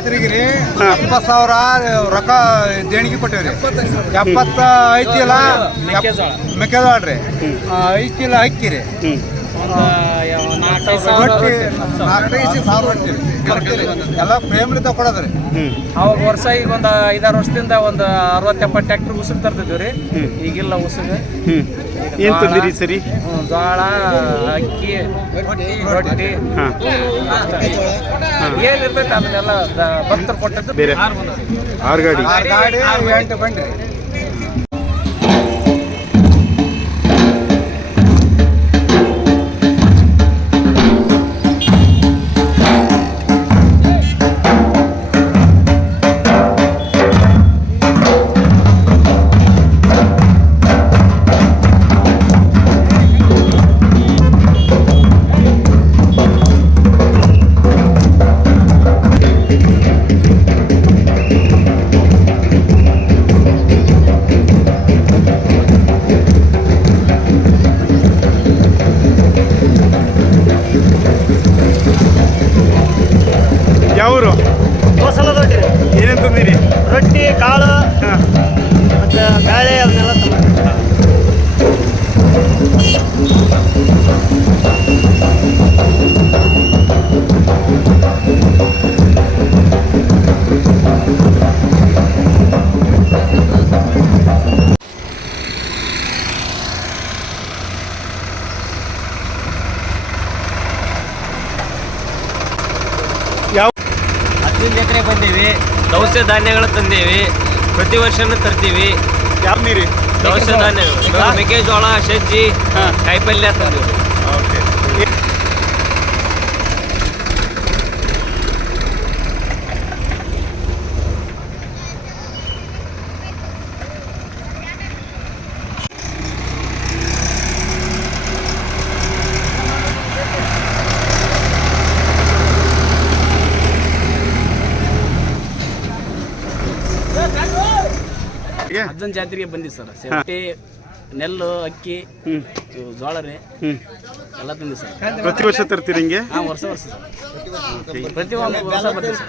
ಜಾತ್ರೆಗೆ ರೀ ಎಪ್ಪತ್ತು ಸಾವಿರ ರೊಕ್ಕ ದೇಣಿಗೆ ಕೊಟ್ಟೇವ್ರಿ. ಎಪ್ಪತ್ತ ಐದು ಚೀಲ ಮೆಕ್ಕೆಜೋಳ. ರೀ. ಐದು ಚೀಲ ಅಕ್ಕಿ ರೀ. ರೊಟ್ಟಿ ನಾಲ್ಕೈದು ಸಾವಿರ ರೊಟ್ಟಿ ರೀ. ಎಲ್ಲ ಫ್ಯಾಮಿಲಿ ಕೊಡೋದ್ರಿ ಅವಾಗ ವರ್ಷ ಈಗ ಒಂದು ಐದಾರು ವರ್ಷದಿಂದ ಒಂದು ಅರವತ್ತು ಎಪ್ಪತ್ತು ಟ್ಯಾಕ್ಟ್ರ್ ಉಸುಗ್ ತರ್ತಿದ್ವಿ ರೀ. ಈಗಿಲ್ಲ ಉಸುಗ ಏನ್ ತಂದಿರಿ ಸರಿ? ಜೋಳ ಅಕ್ಕಿ ರೊಟ್ಟಿ ಹಾಂ. ಏನಿರ್ತೈತೆ ಅದನ್ನೆಲ್ಲ ಭಕ್ತರು ಕೊಟ್ಟದ್ದು ಬೇರೆ. ಆರು ಗಾಡಿ. ಆರು ಗಾಡಿ ಎಂಟು ಬಂಡಿ. ಹತ್ತಿನ ಎಕರೆ ಬಂದೀವಿ. ದವಸ ಧಾನ್ಯಗಳು ತಂದೀವಿ. ಪ್ರತಿ ವರ್ಷನೂ ತರ್ತೀವಿ. ಯಾವ ನೀರಿ ದವಸ ಧಾನ್ಯಗಳು. ಮೆಕ್ಕೆಜೋಳ ಸಜ್ಜಿ ಕಾಯಿಪಲ್ಯ ತಂದೀವಿ. ಓಕೆ ಅಜ್ಜನ ಜಾತ್ರೆಗೆ ಬಂದಿದ್ದು ಸರ್. ಸೆವಟಿ ನೆಲ್ಲು ಅಕ್ಕಿ ಹ್ಞೂ ಇವು ಜೋಳ ರೀ ಹ್ಞೂ ಎಲ್ಲ ತಂದಿ ಸರ್. ಪ್ರತಿ ವರ್ಷ ತರ್ತೀರಿ ಹಿಂಗೆ? ಹಾಂ ವರ್ಷ ವರ್ಷ ಸರ್. ಪ್ರತಿ ಒಂದು ವರ್ಷ ಬರ್ತೀವಿ ಸರ್.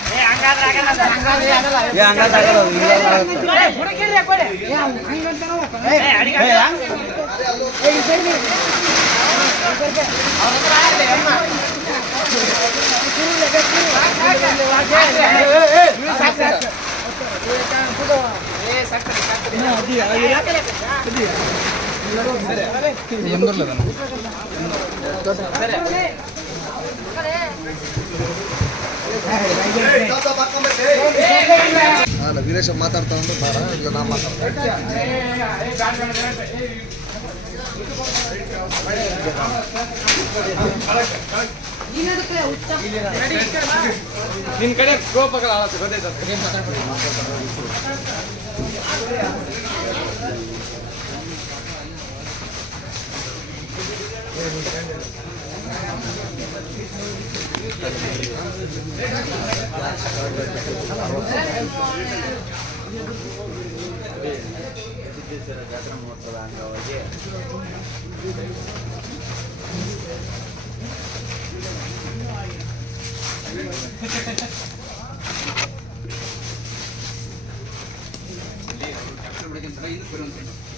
ಎಂದೂರ್ಲದ ಅಲ್ಲ ವೀರೇಶ ಮಾತಾಡ್ತಾ ಒಂದು ಬಾರ ಇಲ್ಲ ನಾ ಮಾತಾಡ್ತೀನಿ ನಿನ್ ಕಡೆ ಗೋಪಗಳ ಗೊತ್ತಾಯ್ತು ಮಾತಾಡ್ತೇನೆ ಮಾತಾಡು ಇಲ್ಲಿ ಮಾತಾಡ್ತಾ ಇಲ್ಲ ಇವ್ರು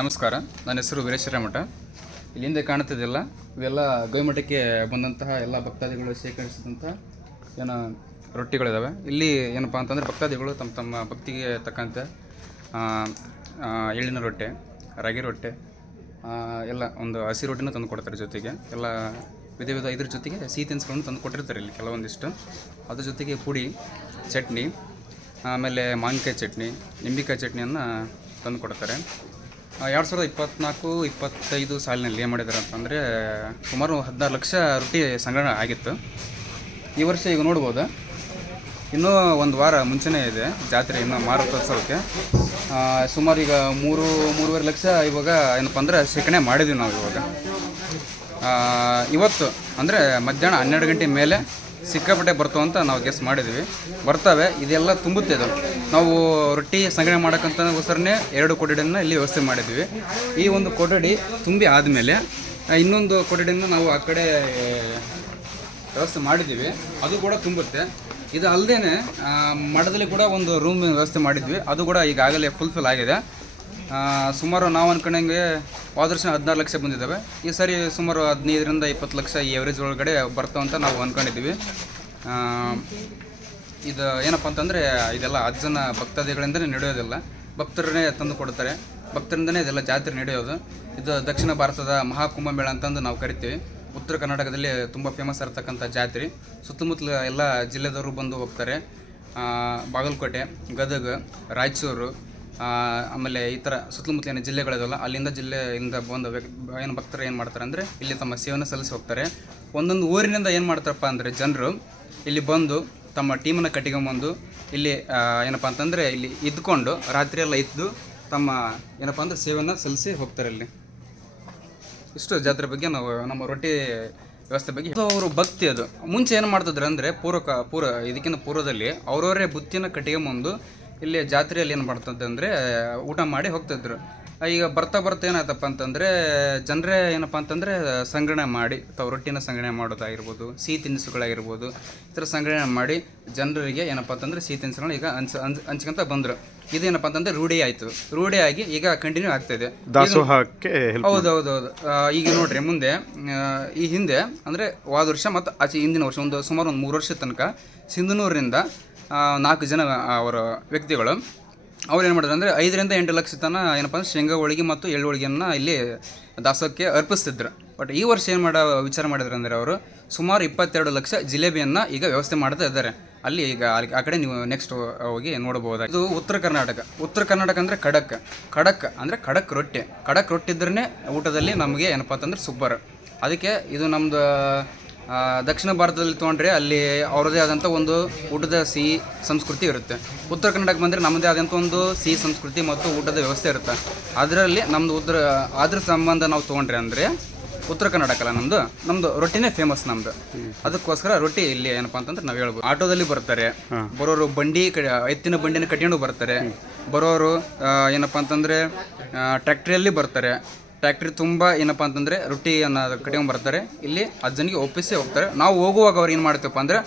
ನಮಸ್ಕಾರ, ನನ್ನ ಹೆಸರು ವೀರೇಶ್ವರ ಮಠ ಇಲ್ಲಿಂದ ಕಾಣುತ್ತಿದ್ದಿಲ್ಲ, ಇವೆಲ್ಲ ಗವಿಮಠಕ್ಕೆ ಬಂದಂತಹ ಎಲ್ಲ ಭಕ್ತಾದಿಗಳು ಶೇಖರಿಸಿದಂತಹ ಏನ ರೊಟ್ಟಿಗಳಿದ್ದಾವೆ ಇಲ್ಲಿ ಏನಪ್ಪ ಅಂತಂದರೆ ಭಕ್ತಾದಿಗಳು ತಮ್ಮ ತಮ್ಮ ಭಕ್ತಿಗೆ ತಕ್ಕಂತೆ ಎಳ್ಳಿನ ರೊಟ್ಟೆ, ರಾಗಿ ರೊಟ್ಟೆ ಎಲ್ಲ ಒಂದು ಹಸಿ ರೊಟ್ಟಿನ ತಂದು ಕೊಡ್ತಾರೆ ಜೊತೆಗೆ. ಎಲ್ಲ ವಿಧ ವಿಧ ಇದ್ರ ಜೊತೆಗೆ ಸಿಹಿ ತಿನಿಸುಗಳನ್ನು ತಂದು ಕೊಟ್ಟಿರ್ತಾರೆ ಇಲ್ಲಿ ಕೆಲವೊಂದಿಷ್ಟು. ಅದ್ರ ಜೊತೆಗೆ ಪುಡಿ, ಚಟ್ನಿ, ಆಮೇಲೆ ಮಾವಿನಕಾಯಿ ಚಟ್ನಿ, ನಿಂಬೆಕಾಯಿ ಚಟ್ನಿಯನ್ನು ತಂದು ಕೊಡ್ತಾರೆ. ಎರಡು ಸಾವಿರದ ಇಪ್ಪತ್ತ್ನಾಲ್ಕು ಇಪ್ಪತ್ತೈದು ಸಾಲಿನಲ್ಲಿ ಏನು ಮಾಡಿದ್ದಾರೆ ಅಂತಂದರೆ, ಸುಮಾರು ಹದಿನಾರು ಲಕ್ಷ ರೊಟ್ಟಿ ಸಂಗ್ರಹಣೆ ಆಗಿತ್ತು. ಈ ವರ್ಷ ಈಗ ನೋಡ್ಬೋದು. ಇನ್ನೂ ಒಂದು ವಾರ ಮುಂಚೆನೇ ಇದೆ ಜಾತ್ರೆ ಇನ್ನು ಮಾರುತೋತ್ಸವಕ್ಕೆ. ಸುಮಾರು ಈಗ ಮೂರು, ಮೂರುವರೆ ಲಕ್ಷ ಇವಾಗ ಏನಪ್ಪ ಅಂದರೆ ಶೇಖರಣೆ ಮಾಡಿದ್ದೀವಿ ನಾವು ಇವಾಗ. ಇವತ್ತು ಅಂದರೆ ಮಧ್ಯಾಹ್ನ ಹನ್ನೆರಡು ಗಂಟೆ ಮೇಲೆ ಸಿಕ್ಕಾಪಟ್ಟೆ ಬರ್ತವೆ ಅಂತ ನಾವು ಗೆಸ್ ಮಾಡಿದ್ವಿ ಬರ್ತವೆ, ಇದೆಲ್ಲ ತುಂಬುತ್ತೆ ಅದು ನಾವು ರೊಟ್ಟಿ ಸಂಗ್ರಹಣೆ ಮಾಡೋಕ್ಕಂತಗೋಸ್ಕರನೇ ಎರಡು ಕೊಠಡಿಯನ್ನು ಇಲ್ಲಿ ವ್ಯವಸ್ಥೆ ಮಾಡಿದ್ವಿ ಈ ಒಂದು ಕೊಠಡಿ ತುಂಬಿ ಆದಮೇಲೆ ಇನ್ನೊಂದು ಕೊಠಡಿಯನ್ನು ನಾವು ಆ ಕಡೆ ವ್ಯವಸ್ಥೆ ಮಾಡಿದ್ದೀವಿ. ಅದು ಕೂಡ ತುಂಬುತ್ತೆ. ಇದು ಅಲ್ಲದೆ ಮಠದಲ್ಲಿ ಕೂಡ ಒಂದು ರೂಮ್ ವ್ಯವಸ್ಥೆ ಮಾಡಿದ್ವಿ. ಅದು ಕೂಡ ಈಗಾಗಲೇ ಫುಲ್ಫಿಲ್ ಆಗಿದೆ. ಸುಮಾರು ನಾವು ಅನ್ಕೊಂಡಂಗೆ ಹೋದ ಹದಿನಾರು ಲಕ್ಷ ಬಂದಿದ್ದಾವೆ. ಈ ಸರಿ ಸುಮಾರು ಹದಿನೈದರಿಂದ ಇಪ್ಪತ್ತು ಲಕ್ಷ ಈ ಎವರೇಜ್ ಒಳಗಡೆ ಬರ್ತಾವಂತ ನಾವು ಅಂದ್ಕೊಂಡಿದ್ದೀವಿ ಇದು ಏನಪ್ಪ ಅಂತಂದರೆ, ಇದೆಲ್ಲ ಅಜ್ಜನ ಭಕ್ತಾದಿಗಳಿಂದಲೇ ನಡೆಯೋದಿಲ್ಲ. ಭಕ್ತರನ್ನೇ ತಂದು ಕೊಡ್ತಾರೆ ಭಕ್ತರಿಂದನೇ ಇದೆಲ್ಲ ಜಾತ್ರೆ ನಡೆಯೋದು. ಇದು ದಕ್ಷಿಣ ಭಾರತದ ಮಹಾಕುಂಭಮೇಳ ಅಂತಂದು ನಾವು ಕರಿತೀವಿ. ಉತ್ತರ ಕರ್ನಾಟಕದಲ್ಲಿ ತುಂಬ ಫೇಮಸ್ ಇರತಕ್ಕಂಥ ಜಾತ್ರೆ. ಸುತ್ತಮುತ್ತಲ ಎಲ್ಲ ಜಿಲ್ಲೆದವರು ಬಂದು ಹೋಗ್ತಾರೆ. ಬಾಗಲಕೋಟೆ, ಗದಗ, ರಾಯಚೂರು ಆಮೇಲೆ ಈ ಥರ ಸುತ್ತಮುತ್ತಲಿನ ಜಿಲ್ಲೆಗಳಿದಾವಲ್ಲ ಅಲ್ಲಿಂದ ಜಿಲ್ಲೆಯಿಂದ ಬಂದ ಏನು ಭಕ್ತರು ಏನು ಮಾಡ್ತಾರೆ ಅಂದರೆ, ಇಲ್ಲಿ ತಮ್ಮ ಸೇವೆಯನ್ನು ಸಲ್ಲಿಸಿ ಹೋಗ್ತಾರೆ. ಒಂದೊಂದು ಊರಿನಿಂದ ಏನು ಮಾಡ್ತಾರಪ್ಪ ಅಂದರೆ, ಜನರು ಇಲ್ಲಿ ಬಂದು ತಮ್ಮ ಟೀಮನ್ನು ಕಟ್ಟಿಕೊಂಬಂದು ಇಲ್ಲಿ ಏನಪ್ಪ ಅಂತಂದರೆ, ಇಲ್ಲಿ ಇದ್ಕೊಂಡು ರಾತ್ರಿಯೆಲ್ಲ ಇದ್ದು ತಮ್ಮ ಏನಪ್ಪ ಅಂದ್ರೆ ಸೇವೆಯನ್ನು ಸಲ್ಲಿಸಿ ಹೋಗ್ತಾರೆ ಇಲ್ಲಿ. ಇಷ್ಟು ಜಾತ್ರೆ ಬಗ್ಗೆ ನಾವು, ನಮ್ಮ ರೊಟ್ಟಿ ವ್ಯವಸ್ಥೆ ಬಗ್ಗೆ ಅವರು ಭಕ್ತಿ ಅದು. ಮುಂಚೆ ಏನು ಮಾಡ್ತಿದ್ರು ಅಂದರೆ, ಪೂರ್ವಕ, ಪೂರ್ವ, ಇದಕ್ಕಿಂತ ಪೂರ್ವದಲ್ಲಿ ಅವರವರೇ ಬುತ್ತಿನ ಕಟ್ಟಿಗೆಂಬಂದು ಇಲ್ಲಿ ಜಾತ್ರೆಯಲ್ಲಿ ಏನು ಮಾಡ್ತಂತೆ ಅಂದರೆ ಊಟ ಮಾಡಿ ಹೋಗ್ತಿದ್ರು. ಈಗ ಬರ್ತಾ ಬರ್ತಾ ಏನಾಯ್ತಪ್ಪ ಅಂತಂದರೆ ಜನರೇ ಏನಪ್ಪ ಅಂತಂದರೆ ಸಂಗ್ರಹಣೆ ಮಾಡಿ ತಾವು ರೊಟ್ಟಿನ ಸಂಗ್ರಹಣೆ ಮಾಡೋದಾಗಿರ್ಬೋದು ಸಿಹಿ ತಿನಿಸುಗಳಾಗಿರ್ಬೋದು ಈ ಥರ ಸಂಗ್ರಹಣೆ ಮಾಡಿ ಜನರಿಗೆ ಏನಪ್ಪ ಅಂತಂದರೆ ಸಿಹಿ ತಿನಿಸುಗಳನ್ನ ಈಗ ಹಂಚ್ ಹಂಚ್ ಹಂಚ್ಕೊಂತ ಬಂದರು. ಇದೇನಪ್ಪ ಅಂತಂದರೆ ರೂಢಿ ಆಯಿತು. ರೂಢಿ ಆಗಿ ಈಗ ಕಂಟಿನ್ಯೂ ಆಗ್ತಾಯಿದೆ ದಾಸೋಹಕ್ಕೆ ಹೌದು ಹೌದು ಹೌದು ಈಗ ನೋಡ್ರಿ ಮುಂದೆ ಈ ಹಿಂದೆ ಅಂದರೆ ಹೋದ ವರ್ಷ ಮತ್ತು ಆಚೆ ಹಿಂದಿನ ವರ್ಷ ಒಂದು ಸುಮಾರು ಒಂದು ಮೂರು ವರ್ಷದ ತನಕ ಸಿಂಧನೂರಿನಿಂದ ಆ, ನಾಲ್ಕು ಜನ ಅವರ ವ್ಯಕ್ತಿಗಳು. ಅವ್ರು ಏನು ಮಾಡಿದ್ರು ಅಂದರೆ ಐದರಿಂದ ಎಂಟು ಲಕ್ಷ ತನ ಏನಪ್ಪ ಅಂದ್ರೆ ಶೇಂಗಾ ಹೋಳಿಗೆ ಮತ್ತು ಎಳ್ಳು ಹೋಳಿಗೆಯನ್ನು ಇಲ್ಲಿ ದಾಸೋಹಕ್ಕೆ ಅರ್ಪಿಸ್ತಿದ್ರು. ಬಟ್ ಈ ವರ್ಷ ಏನು ಮಾಡೋ, ವಿಚಾರ ಮಾಡಿದ್ರು ಅಂದರೆ ಅವರು ಸುಮಾರು ಇಪ್ಪತ್ತೆರಡು ಲಕ್ಷ ಜಿಲೇಬಿಯನ್ನು ಈಗ ವ್ಯವಸ್ಥೆ ಮಾಡ್ತಾ ಇದ್ದಾರೆ. ಅಲ್ಲಿ ಈಗ ಅಲ್ಲಿ ಆ ಕಡೆ ನೀವು ನೆಕ್ಸ್ಟ್ ಹೋಗಿ ನೋಡಬಹುದಾಗಿ. ಇದು ಉತ್ತರ ಕರ್ನಾಟಕ. ಉತ್ತರ ಕರ್ನಾಟಕ ಅಂದರೆ ಖಡಕ್. ಖಡಕ್ ಅಂದರೆ ಖಡಕ್ ರೊಟ್ಟಿ. ಖಡಕ್ ರೊಟ್ಟಿ ಇದ್ರೇ ಊಟದಲ್ಲಿ ನಮಗೆ ಏನಪ್ಪ ಅಂತಂದ್ರೆ ಸೂಪರ್ ಅದಕ್ಕೆ ಇದು ನಮ್ಮದು ದಕ್ಷಿಣ ಭಾರತದಲ್ಲಿ ತೊಗೊಂಡ್ರೆ ಅಲ್ಲಿ ಅವರದೇ ಆದಂಥ ಒಂದು ಊಟದ ಸಿಹಿ ಸಂಸ್ಕೃತಿ ಇರುತ್ತೆ. ಉತ್ತರ ಕನ್ನಡಕ್ಕೆ ಬಂದರೆ ನಮ್ಮದೇ ಆದಂಥ ಒಂದು ಸಿಹಿ ಸಂಸ್ಕೃತಿ ಮತ್ತು ಊಟದ ವ್ಯವಸ್ಥೆ ಇರುತ್ತೆ. ಅದರಲ್ಲಿ ನಮ್ಮದು ಉತ್ತರ ಅದ್ರ ಸಂಬಂಧ ನಾವು ತೊಗೊಂಡ್ರೆ ಅಂದರೆ ಉತ್ತರ ಕರ್ನಾಟಕ ಅಲ್ಲ ನಮ್ಮದು ನಮ್ಮದು ರೊಟ್ಟಿನೇ ಫೇಮಸ್ ನಮ್ಮದು ಅದಕ್ಕೋಸ್ಕರ ರೊಟ್ಟಿ ಇಲ್ಲಿ ಏನಪ್ಪ ಅಂತಂದ್ರೆ ನಾವು ಹೇಳ್ಬೋದು. ಆಟೋದಲ್ಲಿ ಬರ್ತಾರೆ ಬರೋರು ಬಂಡಿ ಕ- ಎತ್ತಿನ ಬಂಡಿನ ಕಟ್ಕೊಂಡು ಬರ್ತಾರೆ. ಬರೋರು ಏನಪ್ಪಾ ಏನಪ್ಪ ಅಂತಂದರೆ ಟ್ರ್ಯಾಕ್ಟ್ರಿಯಲ್ಲಿ ಬರ್ತಾರೆ. ಟ್ಯಾಕ್ಟ್ರಿ ತುಂಬ ಏನಪ್ಪ ಅಂತಂದರೆ ರೊಟ್ಟಿಯನ್ನು ಕಟ್ಕೊಂಡು ಬರ್ತಾರೆ. ಇಲ್ಲಿ ಅಜ್ಜನಿಗೆ ಒಪ್ಪಿಸಿ ಹೋಗ್ತಾರೆ. ನಾವು ಹೋಗುವಾಗ ಅವ್ರು ಏನು ಮಾಡ್ತೀವಪ್ಪ ಅಂದರೆ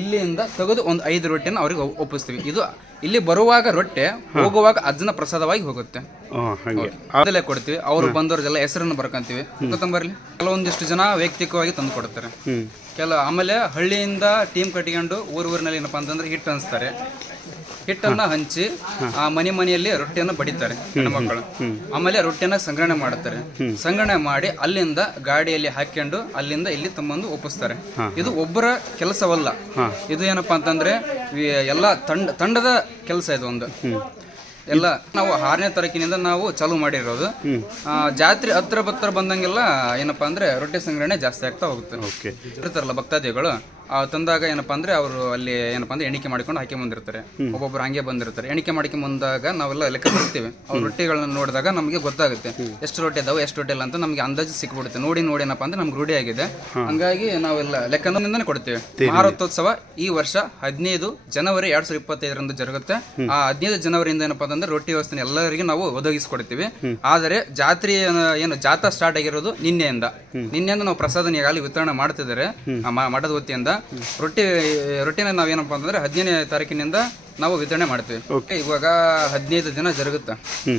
ಇಲ್ಲಿಂದ ತೆಗೆದು ಒಂದು ಐದು ರೊಟ್ಟಿಯನ್ನು ಅವ್ರಿಗೆ ಒಪ್ಪಿಸ್ತೀವಿ. ಇದು ಇಲ್ಲಿ ಬರುವಾಗ ರೊಟ್ಟೆ ಹೋಗುವಾಗ ಅಜ್ಜನ ಪ್ರಸಾದವಾಗಿ ಹೋಗುತ್ತೆ. ಹಾಗೆ. ಅದಲ್ಲೇ ಕೊಡ್ತೀವಿ. ಅವರು ಬಂದವ್ರದೆಲ್ಲ ಹೆಸರನ್ನು ಬರ್ಕೊಂತೀವಿ. ಗೊತ್ತಂಬರ್ಲಿ ಕೆಲವೊಂದಿಷ್ಟು ಜನ ವೈಯಕ್ತಿಕವಾಗಿ ತಂದು ಕೊಡ್ತಾರೆ. ಕೆಲ ಆಮೇಲೆ ಹಳ್ಳಿಯಿಂದ ಟೀಮ್ ಕಟ್ಕೊಂಡು ಊರು ಊರಿನಲ್ಲಿ ಏನಪ್ಪಾ ಅಂತಂದ್ರೆ ಹಿಟ್ಟು ಹಂಚ್ತಾರೆ. ಹಿಟ್ಟನ್ನ ಹಂಚಿ ಆ ಮನೆ ಮನೆಯಲ್ಲಿ ರೊಟ್ಟಿಯನ್ನು ಬಡಿತಾರೆ ಹೆಣ್ಮಕ್ಳು ಆಮೇಲೆ ರೊಟ್ಟಿಯನ್ನ ಸಂಗ್ರಹಣೆ ಮಾಡುತ್ತಾರೆ. ಸಂಗ್ರಹಣೆ ಮಾಡಿ ಅಲ್ಲಿಂದ ಗಾಡಿಯಲ್ಲಿ ಹಾಕೊಂಡು ಅಲ್ಲಿಂದ ಇಲ್ಲಿ ತಮ್ಮಂದು ಒಪ್ಪಿಸ್ತಾರೆ. ಇದು ಒಬ್ಬರ ಕೆಲಸವಲ್ಲ. ಇದು ಏನಪ್ಪಾ ಅಂತಂದ್ರೆ ಎಲ್ಲಾ ಎಲ್ಲ ತಂಡ ತಂಡದ ಕೆಲಸ ಇದು ಒಂದು. ಎಲ್ಲ ನಾವು ಆರನೇ ತಾರೀಕಿನಿಂದ ನಾವು ಚಾಲು ಮಾಡಿರೋದು. ಆ, ಜಾತ್ರೆ ಹತ್ರ ಬತ್ತರ ಬಂದಂಗೆಲ್ಲ ಏನಪ್ಪಾ ಅಂದ್ರೆ ರೊಟ್ಟಿ ಸಂಗ್ರಹಣೆ ಜಾಸ್ತಿ ಆಗ್ತಾ ಹೋಗುತ್ತೆ. ಇರ್ತಾರಲ್ಲ ಭಕ್ತಾದಿಗಳು. ತಂದಾಗ ಏನಪ್ಪ ಅಂದರೆ ಅವರು ಅಲ್ಲಿ ಏನಪ್ಪ ಅಂದರೆ ಎಣಿಕೆ ಮಾಡಿಕೊಂಡು ಹಾಕಿ ಬಂದಿರ್ತಾರೆ ಒಬ್ಬೊಬ್ಬರು ಹಂಗೆ ಬಂದಿರ್ತಾರೆ. ಎಣಿಕೆ ಮಾಡ್ಕೊ ಬಂದಾಗ ನಾವೆಲ್ಲ ಲೆಕ್ಕ ಬರ್ತೀವಿ ಅವ್ರ ರೊಟ್ಟಿಗಳನ್ನ ನೋಡಿದಾಗ ನಮಗೆ ಗೊತ್ತಾಗುತ್ತೆ. ಎಷ್ಟು ರೊಟ್ಟಿ ಇದಾವೆ ಎಷ್ಟು ರೊಟ್ಟಿ ಇಲ್ಲ ಅಂತ ನಮಗೆ ಅಂದಾಜು ಸಿಕ್ಬಿಡುತ್ತೆ. ನೋಡಿ ನೋಡಿ ಏನಪ್ಪ ಅಂದ್ರೆ ನಮ್ಗೆ ರೂಢಿ ಆಗಿದೆ. ಹಂಗಾಗಿ ನಾವೆಲ್ಲ ಲೆಕ್ಕದಿಂದನೇ ಕೊಡ್ತೀವಿ. ಮಾರುತೋತ್ಸವ ಈ ವರ್ಷ ಹದಿನೈದು ಜನವರಿ ಎರಡ್ ಸಾವಿರದ ಇಪ್ಪತ್ತೈದರಂದು ಜರುಗುತ್ತೆ. ಆ ಹದಿನೈದು ಜನವರಿಯಿಂದ ಏನಪ್ಪ ಅಂದ್ರೆ ರೊಟ್ಟಿ ವ್ಯವಸ್ಥೆ ಎಲ್ಲರಿಗೂ ನಾವು ಒದಗಿಸ್ಕೊಡ್ತೀವಿ. ಆದರೆ ಜಾತ್ರೆ ಏನು ಜಾಥಾ ಸ್ಟಾರ್ಟ್ ಆಗಿರೋದು ನಿನ್ನೆಯಿಂದ. ನಿನ್ನೆಯಿಂದ ನಾವು ಪ್ರಸಾದನ ಈಗಾಗಲೇ ವಿತರಣೆ ಮಾಡ್ತಿದ್ದಾರೆ. ಮಠದ ವತಿಯಿಂದ. ರೊಟ್ಟಿ ರೊಟ್ಟಿನ ನಾವೇನಪ್ಪ ಅಂತಂದ್ರೆ ಹದಿನೈದನೇ ತಾರೀಕಿನಿಂದ ನಾವು ವಿತರಣೆ ಮಾಡ್ತೀವಿ. ಇವಾಗ ಹದಿನೈದು ದಿನ ಜರುಗುತ್ತೆ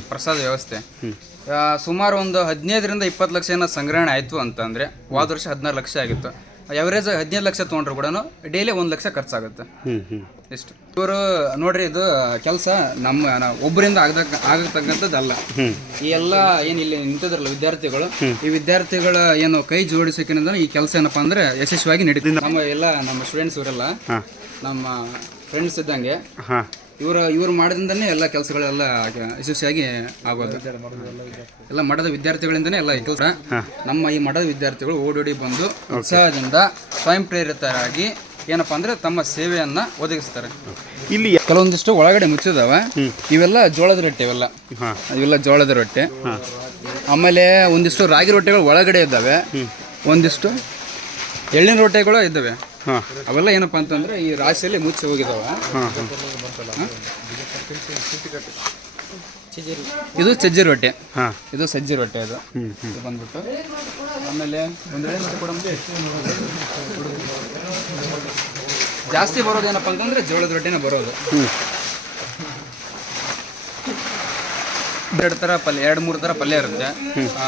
ಪ್ರಸಾದ ವ್ಯವಸ್ಥೆ. ಸುಮಾರು ಒಂದು ಹದಿನೈದರಿಂದ ಇಪ್ಪತ್ತು ಲಕ್ಷ ಏನೋ ಸಂಗ್ರಹಣೆ ಆಯ್ತು ಅಂತಂದ್ರೆ ಹೋದ ವರ್ಷ ಹದಿನಾರು ಲಕ್ಷ ಆಗಿತ್ತು. ಎವರೇಜ್ ಹದಿನೈದು ಲಕ್ಷ ತೊಗೊಂಡ್ರು ಕೂಡ ಡೈಲಿ ಒಂದು ಲಕ್ಷ ಖರ್ಚಾಗುತ್ತೆ. ಇಷ್ಟು. ಇವರು ನೋಡ್ರಿ ಇದು ಕೆಲಸ ನಮ್ಮ ನಾವು ಒಬ್ಬರಿಂದ ಆಗದ ಆಗತಕ್ಕಂಥದ್ದಲ್ಲ. ಈ ಎಲ್ಲ ಏನು ಇಲ್ಲಿ ನಿಂತಿದ್ರಲ್ಲ ವಿದ್ಯಾರ್ಥಿಗಳು ಈ ವಿದ್ಯಾರ್ಥಿಗಳ ಏನು ಕೈ ಜೋಡಿಸೋಕಿನಿಂದ ಈ ಕೆಲಸ ಏನಪ್ಪಾ ಅಂದ್ರೆ ಯಶಸ್ವಿಯಾಗಿ ನಡೀತಿದೆ. ನಮ್ಮ ಎಲ್ಲ ನಮ್ಮ ಸ್ಟೂಡೆಂಟ್ಸ್ ಇವರೆಲ್ಲ ನಮ್ಮ ಫ್ರೆಂಡ್ಸ್ ಇದ್ದಂಗೆ ಇವರು ಇವರು ಮಾಡೋದ್ರಿಂದನೇ ಎಲ್ಲ ಕೆಲಸಗಳೆಲ್ಲ ಯಶಸ್ವಿಯಾಗಿ ಆಗೋದು. ಎಲ್ಲ ಮಠದ ವಿದ್ಯಾರ್ಥಿಗಳಿಂದನೇ ಎಲ್ಲ ಕೆಲಸ. ನಮ್ಮ ಈ ಮಠದ ವಿದ್ಯಾರ್ಥಿಗಳು ಓಡೋಡಿ ಬಂದು ಉತ್ಸಾಹದಿಂದ ಸ್ವಯಂ ಪ್ರೇರಿತರಾಗಿ ಏನಪ್ಪಾ ಅಂದ್ರೆ ತಮ್ಮ ಸೇವೆಯನ್ನ ಒದಗಿಸ್ತಾರೆ. ಇಲ್ಲಿ ಕೆಲವೊಂದಿಷ್ಟು ಒಳಗಡೆ ಮುಚ್ಚಿದಾವೆ. ಇವೆಲ್ಲ ಜೋಳದ ರೊಟ್ಟಿ ಇವೆಲ್ಲ. ಇವೆಲ್ಲ ಜೋಳದ ರೊಟ್ಟೆ. ಆಮೇಲೆ ಒಂದಿಷ್ಟು ರಾಗಿ ರೊಟ್ಟೆಗಳು ಒಳಗಡೆ ಇದ್ದಾವೆ. ಒಂದಿಷ್ಟು ಎಳ್ಳಿನ ರೊಟ್ಟೆಗಳು ಇದ್ದಾವೆ. ಅವೆಲ್ಲ ಏನಪ್ಪಾ ಅಂತಂದ್ರೆ ಈ ರಾಶಿಯಲ್ಲಿ ಮುಚ್ಚಿ ಹೋಗಿದಾವ. ಇದು ಸಜ್ಜಿ ರೊಟ್ಟೆ ಹಾಂ. ಇದು ಸಜ್ಜಿ ರೊಟ್ಟೆ ಅದು. ಇದು ಬಂದ್ಬಿಟ್ಟು. ಆಮೇಲೆ ಜಾಸ್ತಿ ಬರೋದು ಏನಪ್ಪ ಅಂತಂದ್ರೆ ಜೋಳದ ರೊಟ್ಟಿನೇ ಬರೋದು. ಎರಡು ಥರ ಪಲ್ಯ ಎರಡು ಮೂರು ಥರ ಪಲ್ಯ ಇರುತ್ತೆ. ಆ,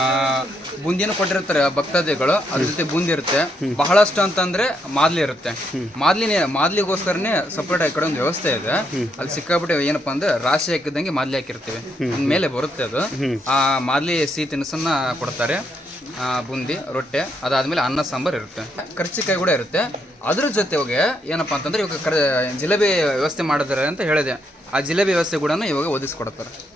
ಬೂಂದಿನ ಕೊಟ್ಟಿರ್ತಾರೆ ಭಕ್ತಾದಿಗಳು ಅದ್ರ ಜೊತೆ ಬೂಂದಿ ಇರುತ್ತೆ. ಬಹಳಷ್ಟು ಅಂತಂದ್ರೆ ಮಾದ್ಲಿ ಇರುತ್ತೆ. ಮಾದ್ಲಿನೇ ಮಾದ್ಲಿಗೋಸ್ಕರನೇ ಸಪ್ರೇಟ್ ಆಗಿ ಕಡೆ ಒಂದು ವ್ಯವಸ್ಥೆ ಇದೆ. ಅಲ್ಲಿ ಸಿಕ್ಕಾಬಿಟ್ಟು ಏನಪ್ಪಾ ಅಂದ್ರೆ ರಾಶಿ ಹಾಕಿದಂಗೆ ಮಾದ್ಲಿ ಹಾಕಿರ್ತೀವಿ. ಮೇಲೆ ಬರುತ್ತೆ ಅದು. ಆ ಮಾದ್ಲಿ ಸಿಹಿ ತಿನಿಸನ್ನ ಕೊಡ್ತಾರೆ. ಆ, ಬೂಂದಿ ರೊಟ್ಟೆ ಅದಾದ್ಮೇಲೆ ಅನ್ನ ಸಾಂಬಾರ್ ಇರುತ್ತೆ. ಕರ್ಚಿಕಾಯಿ ಕೂಡ ಇರುತ್ತೆ. ಅದ್ರ ಜೊತೆಗೆ ಏನಪ್ಪಾ ಅಂತಂದ್ರೆ ಇವಾಗ ಕರ ಜಿಲೇಬಿ ವ್ಯವಸ್ಥೆ ಮಾಡಿದ್ದಾರೆ ಅಂತ ಹೇಳಿದೆ. ಆ ಜಿಲೇಬಿ ವ್ಯವಸ್ಥೆ ಕೂಡ ಇವಾಗ ಒದಗಿಸ್ಕೊಡ್ತಾರೆ.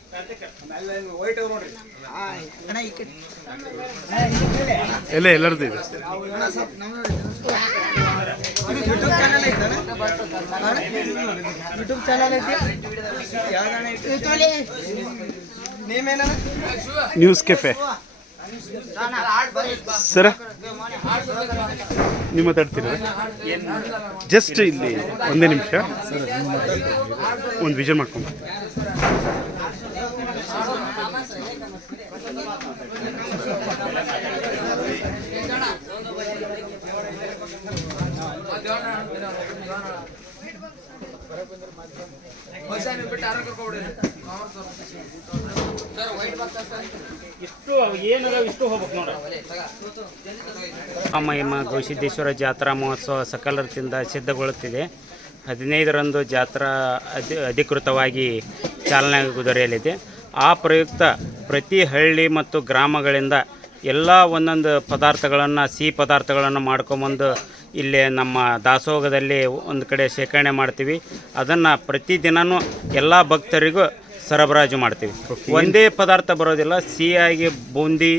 ಎಲ್ಲ ಎಲ್ಲರದ್ದು ಯೂಟ್ಯೂಬ್ ಚಾನಲ್ ಐತಿ ನ್ಯೂಸ್ ಕೆಫೆ ಸರ ನೀವು ಮಾತಾಡ್ತೀರಾ? ಜಸ್ಟ್ ಇಲ್ಲಿ ಒಂದೇ ನಿಮಿಷ. ಒಂದು ವಿಷನ್ ಮಾಡ್ಕೊಂಡು ಅಮ್ಮ ಎಮ್ಮ ಇಷ್ಟು ಗವಿಸಿದ್ದೇಶ್ವರ ಜಾತ್ರಾ ಮಹೋತ್ಸವ ಸಕಲರದಿಂದ ಸಿದ್ಧಗೊಳ್ಳುತ್ತಿದೆ. ಹದಿನೈದರಂದು ಜಾತ್ರಾ ಅಧಿ, ಅಧಿಕೃತವಾಗಿ ಚಾಲನೆ ದೊರೆಯಲಿದೆ ಆ ಪ್ರಯುಕ್ತ ಪ್ರತಿ ಹಳ್ಳಿ ಮತ್ತು ಗ್ರಾಮಗಳಿಂದ ಎಲ್ಲ ಒಂದೊಂದು ಪದಾರ್ಥಗಳನ್ನು, ಸಿಹಿ ಪದಾರ್ಥಗಳನ್ನು ಮಾಡ್ಕೊಂಬಂದು ಇಲ್ಲಿ ನಮ್ಮ ದಾಸೋಗದಲ್ಲಿ ಒಂದು ಕಡೆ ಶೇಖರಣೆ ಮಾಡ್ತೀವಿ. ಅದನ್ನು ಪ್ರತಿದಿನವೂ ಎಲ್ಲ ಭಕ್ತರಿಗೂ ಸರಬರಾಜು ಮಾಡ್ತೀವಿ. ಒಂದೇ ಪದಾರ್ಥ ಬರೋದಿಲ್ಲ. ಸಿಹಿಯಾಗಿ ಬೂಂದಿ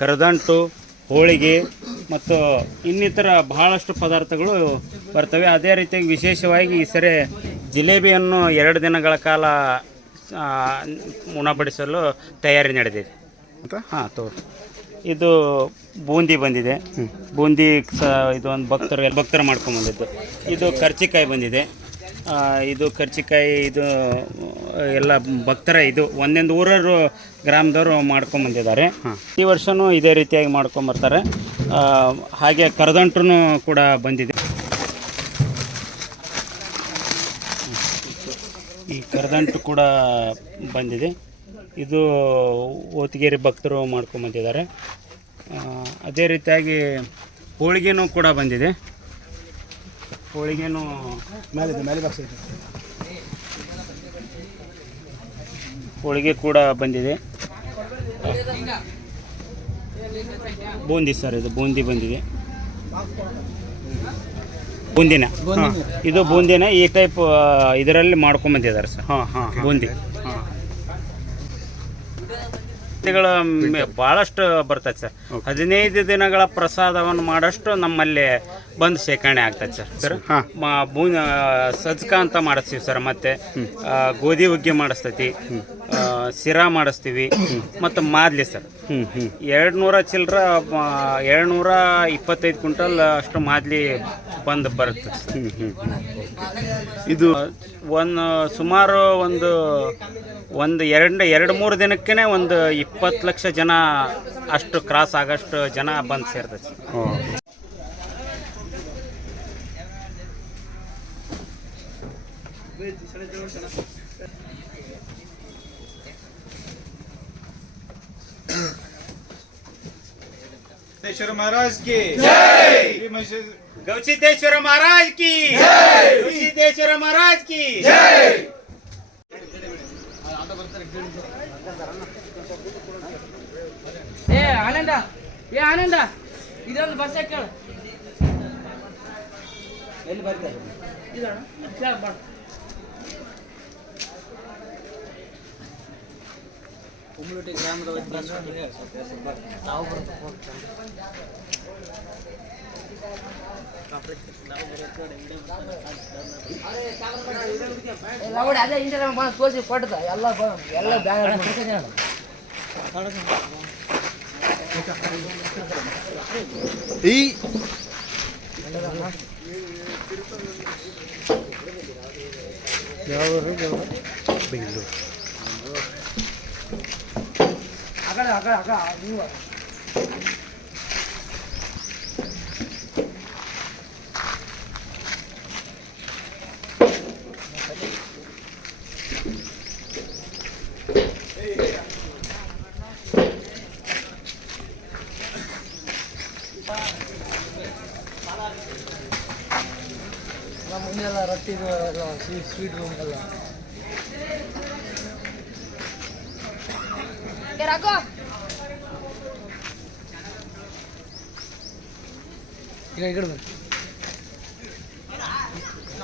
ಕರದಂಟು ಹೋಳಿಗೆ ಮತ್ತು ಇನ್ನಿತರ ಬಹಳಷ್ಟು ಪದಾರ್ಥಗಳು ಬರ್ತವೆ. ಅದೇ ರೀತಿಯಾಗಿ ವಿಶೇಷವಾಗಿ ಈ ಸರಿ ಜಿಲೇಬಿಯನ್ನು ಎರಡು ದಿನಗಳ ಕಾಲ ಉಣಪಡಿಸಲು ಉಣಬಡಿಸಲು ತಯಾರಿ ನಡೆದಿದೆ. ಹಾಂ ತೋರಿ. ಇದು ಬೂಂದಿ ಬಂದಿದೆ. ಬೂಂದಿ ಸ ಇದು ಒಂದು ಭಕ್ತರು ಭಕ್ತರು ಮಾಡ್ಕೊಂಬಂದಿದ್ದು ಇದು ಕರ್ಚಿಕಾಯಿ ಬಂದಿದೆ. ಆ, ಇದು ಕರ್ಚಿಕಾಯಿ ಇದು ಎಲ್ಲ ಭಕ್ತರ ಇದು ಒಂದೊಂದು ಊರವರು ಗ್ರಾಮದವರು ಮಾಡ್ಕೊಂಬಂದಿದ್ದಾರೆ ಈ ವರ್ಷವೂ ಇದೇ ರೀತಿಯಾಗಿ ಮಾಡ್ಕೊಂಬರ್ತಾರೆ ಆ, ಹಾಗೆ ಕರದಂಟು ಕೂಡ ಬಂದಿದೆ. ಈ ಕರದಂಟು ಕೂಡ ಬಂದಿದೆ. ಇದು ಓತಿಗೇರಿ ಭಕ್ತರು ಮಾಡ್ಕೊಂಬಂದಿದ್ದಾರೆ ಅದೇ ರೀತಿಯಾಗಿ ಹೋಳಿಗೆನೂ ಕೂಡ ಬಂದಿದೆ. ಹೋಳಿಗೆನೂ ಹೋಳಿಗೆ ಕೂಡ ಬಂದಿದೆ. ಬೂಂದಿ ಸರ್ ಇದು ಬೂಂದಿ ಬಂದಿದೆ. ಬೂಂದಿನ ಹಾಂ. ಇದು ಬೂಂದಿನ ಈ ಟೈಪ್ ಇದರಲ್ಲಿ ಮಾಡ್ಕೊಂಬಂದಿದ್ದಾರೆ ಸರ್. ಹಾಂ ಹಾಂ ಬೂಂದಿ. ಗಳ ಭಾಳಷ್ಟು ಬಹಳಷ್ಟು ಬರ್ತದೆ ಸರ್. ಹದಿನೈದು ದಿನಗಳ ಪ್ರಸಾದವನ್ನು ಮಾಡಷ್ಟು ನಮ್ಮಲ್ಲಿ ಬಂದು ಶೇಖರಣೆ ಆಗ್ತದೆ ಸರ್. ಸರ್. ಸಜ್ಕ ಅಂತ ಮಾಡಿಸ್ತೀವಿ ಸರ್ ಮತ್ತೆ ಗೋಧಿ ಹುಗ್ಗಿ ಮಾಡಿಸ್ತೈತಿ. ಶಿರಾ ಮಾಡಿಸ್ತೀವಿ. ಮತ್ತು ಮಾದಲಿ ಸರ್. ಹ್ಞೂ ಹ್ಞೂ ಎರಡು ನೂರ ಚಿಲ್ಲರ ಎರಡು ನೂರ ಇಪ್ಪತ್ತೈದು ಕ್ವಿಂಟಲ್ ಅಷ್ಟು ಮಾದಲಿ ಬಂದು ಬರುತ್ತೆ. ಹ್ಞೂ ಹ್ಞೂ ಇದು ಒಂದು ಸುಮಾರು ಒಂದು ಒಂದು ಎರಡು ಎರಡು ಮೂರು ದಿನಕ್ಕೇ ಒಂದು ಇಪ್ಪತ್ತು ಲಕ್ಷ ಜನ ಅಷ್ಟು ಕ್ರಾಸ್ ಆಗೋಷ್ಟು ಜನ ಬಂದು ಸೇರ್ತದೆ ಸರ್. ಓ. ಗವಿಸಿದ್ದೇಶ್ವರ ಮಹಾರಾಜ್ ಕಿ ಗವಿಸಿದ್ದೇಶ್ವರ ಮಹಾರಾಜ್ ಕಿ ಏ ಆನಂದ ಏ ಆನಂದ ಇದೊಂದು ಬಸ್ ಕೇಳು. ಎಲ್ಲಿ ಬರ್ತಾರೆ ಇದಣ್ಣ ಕುಂಬಳೂಟಿ ಗ್ರಾಮದ ವತಿಯಿಂದ ನಾವು ಬರ್ತೀವಿ. ಅದೇ ಇಂಟರ್ ತೋರಿಸಿ ಕೊಟ್ಟದ ಎಲ್ಲ ಎಲ್ಲ ಬ್ಯಾಗ್ ಈ ಬೆಂಗಳೂರು. ಆಗಡ ಆಗಡ ಆಗ ನೀವು ನಮ್ಮ ಮುಂದೆಲ್ಲ ರೊಟ್ಟಿ ಸ್ವೀಟ್ ರೂಮ್ ಎಲ್ಲ ಈಗ ಈ ಕಡೆ ಬನ್ನಿ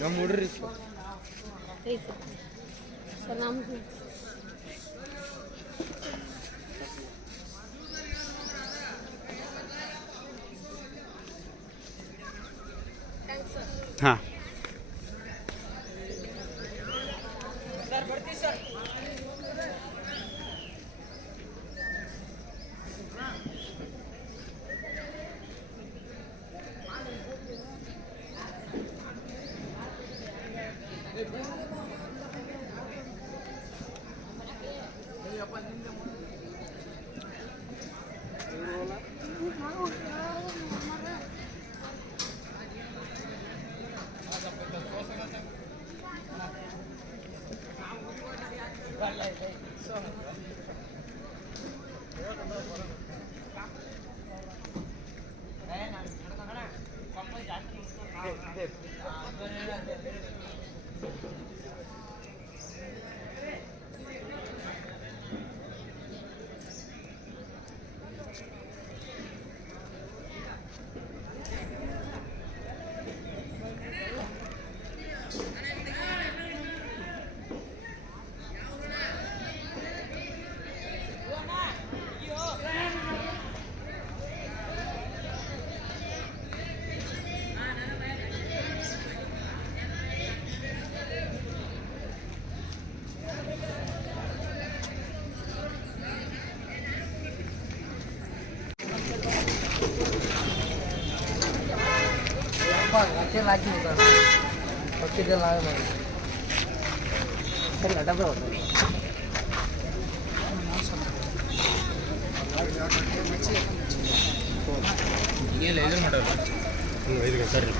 ನಮ್ಮ ಹುಡ್ರಿ ಸರ್ ನಮ್ದು ಹಾಂ です。ಪಕ್ಕದಲ್ಲಿ ಹಾಕಿ ಪಕ್ಕದಲ್ಲಿ ಆಗಬಾರ್ದು ಸರಿ ಡಬ್ಬ ಏನಿಲ್ಲ ಇದು ಮಾಡೋದು ಐದು ಸರಿ.